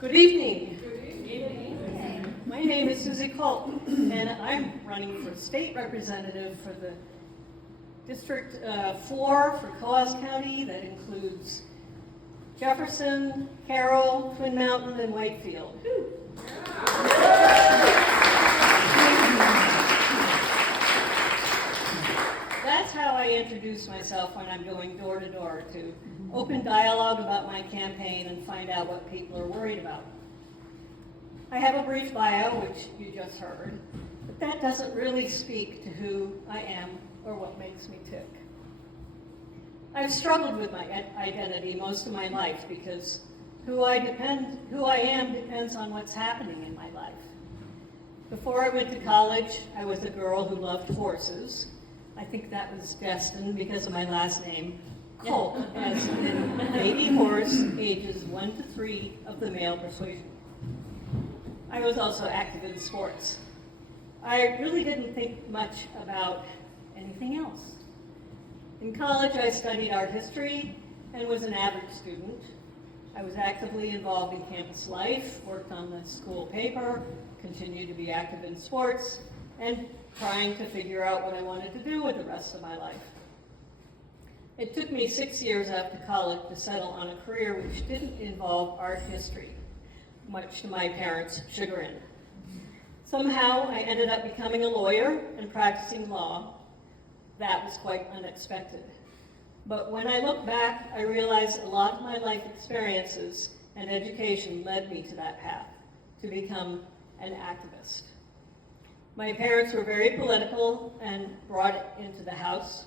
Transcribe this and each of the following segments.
Good evening. Good evening. My name is Suzy Colt, and I'm running for state representative for the District 4 for Coos County. That includes Jefferson, Carroll, Twin Mountain, and Whitefield. That's how I introduce myself when I'm going door to door, to open dialogue about my campaign and find out what people are worried about. I have a brief bio, which you just heard, but that doesn't really speak to who I am or what makes me tick. I've struggled with my identity most of my life because who I am depends on what's happening in my life. Before I went to college, I was a girl who loved horses. I think that was destined because of my last name, Colt, as in lady horse, ages 1 to 3 of the male persuasion. I was also active in sports. I really didn't think much about anything else. In college, I studied art history and was an average student. I was actively involved in campus life, worked on the school paper, continued to be active in sports, and trying to figure out what I wanted to do with the rest of my life. It took me 6 years after college to settle on a career which didn't involve art history, much to my parents' chagrin. Somehow, I ended up becoming a lawyer and practicing law. That was quite unexpected. But when I look back, I realized a lot of my life experiences and education led me to that path, to become an activist. My parents were very political and brought it into the house.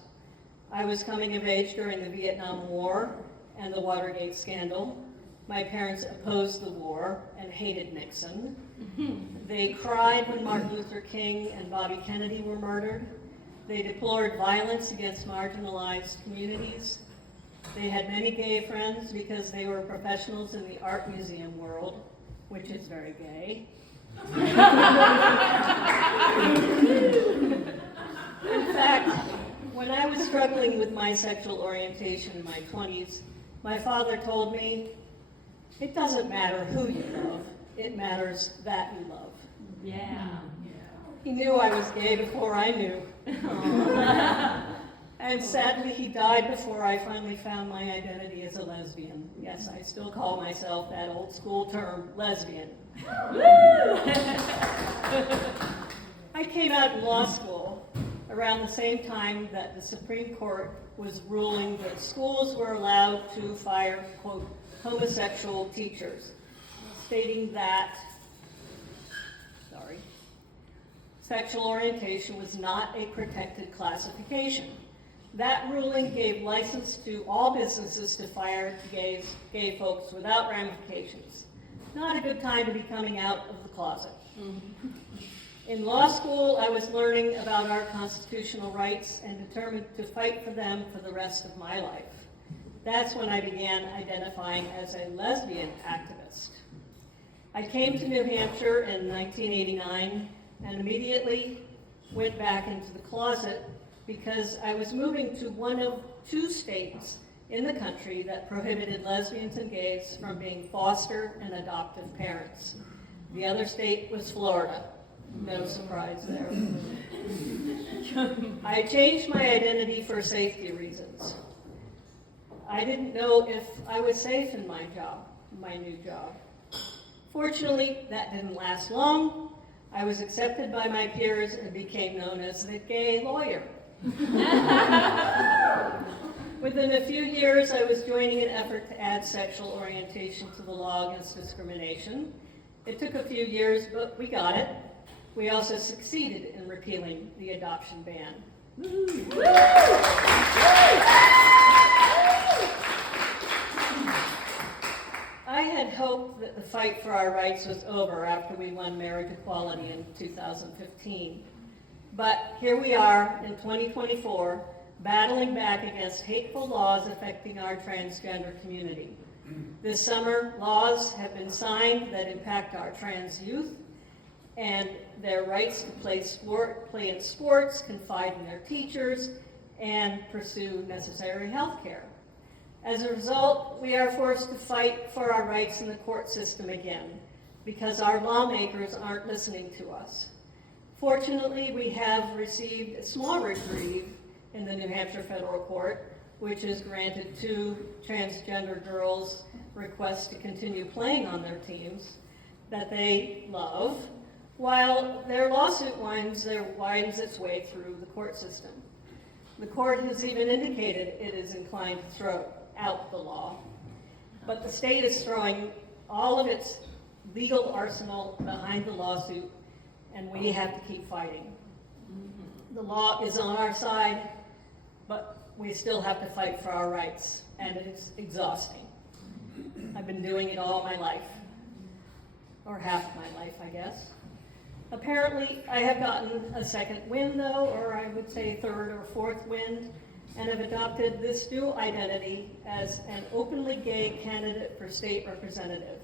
I was coming of age during the Vietnam War and the Watergate scandal. My parents opposed the war and hated Nixon. They cried when Martin Luther King and Bobby Kennedy were murdered. They deplored violence against marginalized communities. They had many gay friends because they were professionals in the art museum world, which is very gay. In fact, when I was struggling with my sexual orientation in my 20s, my father told me, "It doesn't matter who you love, it matters that you love." Yeah. He knew I was gay before I knew. And sadly, he died before I finally found my identity as a lesbian. Yes, I still call myself that old school term, lesbian. I came out in law school around the same time that the Supreme Court was ruling that schools were allowed to fire, quote, homosexual teachers, stating that, sexual orientation was not a protected classification. That ruling gave license to all businesses to fire gay folks without ramifications. Not a good time to be coming out of the closet. In law school, I was learning about our constitutional rights and determined to fight for them for the rest of my life. That's when I began identifying as a lesbian activist. I came to New Hampshire in 1989 and immediately went back into the closet because I was moving to one of 2 states in the country that prohibited lesbians and gays from being foster and adoptive parents. The other state was Florida. No surprise there. I changed my identity for safety reasons. I didn't know if I was safe in my new job. Fortunately, that didn't last long. I was accepted by my peers and became known as the gay lawyer. Within a few years, I was joining an effort to add sexual orientation to the law against discrimination. It took a few years, but we got it. We also succeeded in repealing the adoption ban. I had hoped that the fight for our rights was over after we won marriage equality in 2015. But here we are in 2024, battling back against hateful laws affecting our transgender community. This summer, laws have been signed that impact our trans youth and their rights to play in sports, confide in their teachers, and pursue necessary health care. As a result, we are forced to fight for our rights in the court system again, because our lawmakers aren't listening to us. Fortunately, we have received a small reprieve in the New Hampshire Federal Court, which has granted 2 transgender girls requests to continue playing on their teams that they love, while their lawsuit winds its way through the court system. The court has even indicated it is inclined to throw out the law, but the state is throwing all of its legal arsenal behind the lawsuit, and we have to keep fighting. The law is on our side, but we still have to fight for our rights, and it's exhausting. I've been doing it all my life, or half my life, I guess. Apparently, I have gotten a second wind, though, or I would say third or fourth wind, and have adopted this new identity as an openly gay candidate for state representative.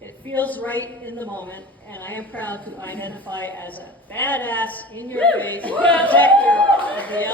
It feels right in the moment, and I am proud to identify as a badass, in-your-face protector of the